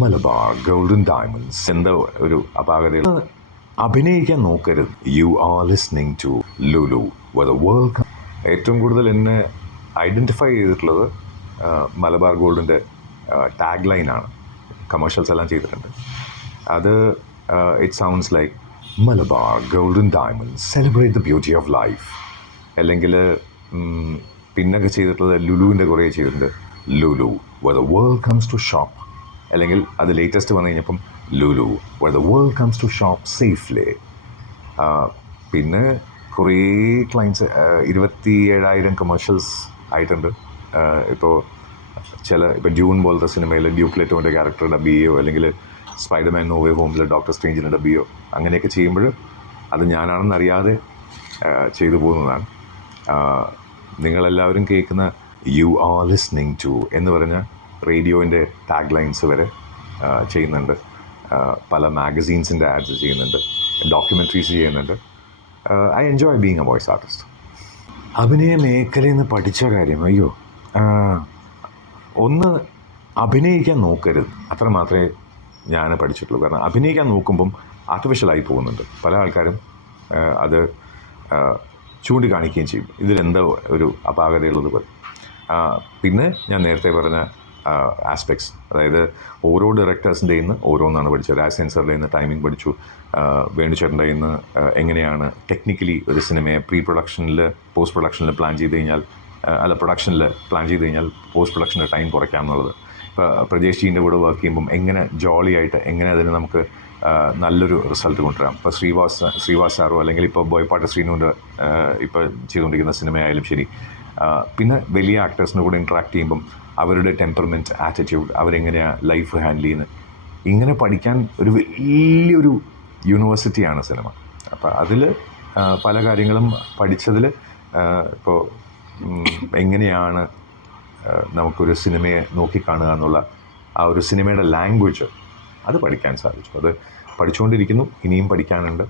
Malabar golden diamonds എന്താ ഒരു അപാകതകൾ അഭിനയിക്കാൻ നോക്കരുത്. You are listening to Lulu where the world. ഏറ്റവും കൂടുതൽ എന്നെ ഐഡൻറ്റിഫൈ ചെയ്തിട്ടുള്ളത് മലബാർ ഗോൾഡിൻ്റെ ടാഗ് ലൈനാണ്. കമേഴ്ഷ്യൽസ് എല്ലാം ചെയ്തിട്ടുണ്ട്. അത് it sounds like Malabar golden diamonds celebrate the beauty of life. അല്ലെങ്കിൽ പിന്നൊക്കെ ചെയ്തിട്ടുള്ളത് ലുലുവിൻ്റെ കുറേ ചെയ്തിട്ടുണ്ട്. Lulu where the world comes to shop. അല്ലെങ്കിൽ അത് ലേറ്റസ്റ്റ് വന്നു കഴിഞ്ഞപ്പം Lulu where the world comes to shop safely. പിന്നെ കുറേ ക്ലയൻസ് 27,000 കമേഴ്ഷ്യൽസ് ആയിട്ടുണ്ട്. ഇപ്പോൾ ജൂൺ പോലത്തെ സിനിമയിൽ ഡ്യൂക്ലെറ്റോൻ്റെ ക്യാരക്ടർ ഡബ് ചെയ്യുകയോ അല്ലെങ്കിൽ സ്പൈഡർമാൻ നോ വേ ഹോമിൽ ഡോക്ടർ സ്ട്രേഞ്ചിനെ ഡബ് ചെയ്യുകയോ അങ്ങനെയൊക്കെ ചെയ്യുമ്പോൾ അത് ഞാനാണെന്നറിയാതെ ചെയ്തു പോകുന്നതാണ്. നിങ്ങളെല്ലാവരും കേൾക്കുന്ന യു ആർ ലിസ്ണിംഗ് ടു എന്ന് പറഞ്ഞ റേഡിയോൻ്റെ ടാഗ് ലൈൻസ് വരെ ചെയ്യുന്നുണ്ട്. പല മാഗസീൻസിൻ്റെ ആഡ്സ് ചെയ്യുന്നുണ്ട്, ഡോക്യുമെൻ്ററീസ് ചെയ്യുന്നുണ്ട്. I enjoy being A voice artist. അഭിനയ മേഖലയിൽ നിന്ന് പഠിച്ച കാര്യം, അയ്യോ, ഒന്ന് അഭിനയിക്കാൻ നോക്കരുത്, അത്ര മാത്രമേ ഞാൻ പഠിച്ചിട്ടുള്ളൂ. കാരണം അഭിനയിക്കാൻ നോക്കുമ്പം ആർട്ടിഫിഷ്യലായി പോകുന്നുണ്ട്. പല ആൾക്കാരും അത് ചൂണ്ടിക്കാണിക്കുകയും ചെയ്യും, ഇതിലെന്തോ ഒരു അപാകതയുള്ളത് പോലെ. പിന്നെ ഞാൻ നേരത്തെ പറഞ്ഞ ആസ്പെക്ട്സ്, അതായത് ഓരോ ഡയറക്ടേഴ്സിൻ്റെ നിന്ന് ഓരോന്നാണ് പഠിച്ചത്. രാജ് സെൻസറിൻ്റെ നിന്ന് ടൈമിംഗ് പഠിച്ചു, വേണുചേട്ടൻ്റെ നിന്ന് എങ്ങനെയാണ് ടെക്നിക്കലി ഒരു സിനിമയെ പ്രീ പ്രൊഡക്ഷനിൽ പോസ്റ്റ് പ്രൊഡക്ഷനിൽ പ്ലാൻ ചെയ്ത് കഴിഞ്ഞാൽ, പ്രൊഡക്ഷനിൽ പ്ലാൻ ചെയ്ത് കഴിഞ്ഞാൽ പോസ്റ്റ് പ്രൊഡക്ഷൻ്റെ ടൈം കുറയ്ക്കാം എന്നുള്ളത്. ഇപ്പോൾ പ്രജേഷ് ജീൻ്റെ കൂടെ വർക്ക് ചെയ്യുമ്പം എങ്ങനെ ജോളിയായിട്ട് എങ്ങനെ അതിന് നമുക്ക് നല്ലൊരു റിസൾട്ട് കൊണ്ടുവരാം. ഇപ്പോൾ ശ്രീവാസ് സാറോ അല്ലെങ്കിൽ ഇപ്പോൾ ബോയ്പാട്ട് ശ്രീനുവിൻ്റെ ഇപ്പോൾ ചെയ്തുകൊണ്ടിരിക്കുന്ന സിനിമയായാലും ശരി. പിന്നെ വലിയ ആക്ടേഴ്സിൻ്റെ കൂടെ ഇൻട്രാക്ട് ചെയ്യുമ്പം അവരുടെ ടെമ്പർമെൻറ്റ്, ആറ്റിറ്റ്യൂഡ്, അവരെങ്ങനെയാണ് ലൈഫ് ഹാൻഡിൽ ചെയ്യുന്നത്, ഇങ്ങനെ പഠിക്കാൻ ഒരു വലിയൊരു യൂണിവേഴ്സിറ്റിയാണ് സിനിമ. അപ്പോൾ അതിൽ പല കാര്യങ്ങളും പഠിച്ചതിൽ ഇപ്പോൾ എങ്ങനെയാണ് നമുക്കൊരു സിനിമയെ നോക്കിക്കാണുക എന്നുള്ള ആ ഒരു സിനിമയുടെ ലാംഗ്വേജ് അത് പഠിക്കാൻ സാധിച്ചു. അത് പഠിച്ചുകൊണ്ടിരിക്കുന്നു, ഇനിയും പഠിക്കാനുണ്ട്.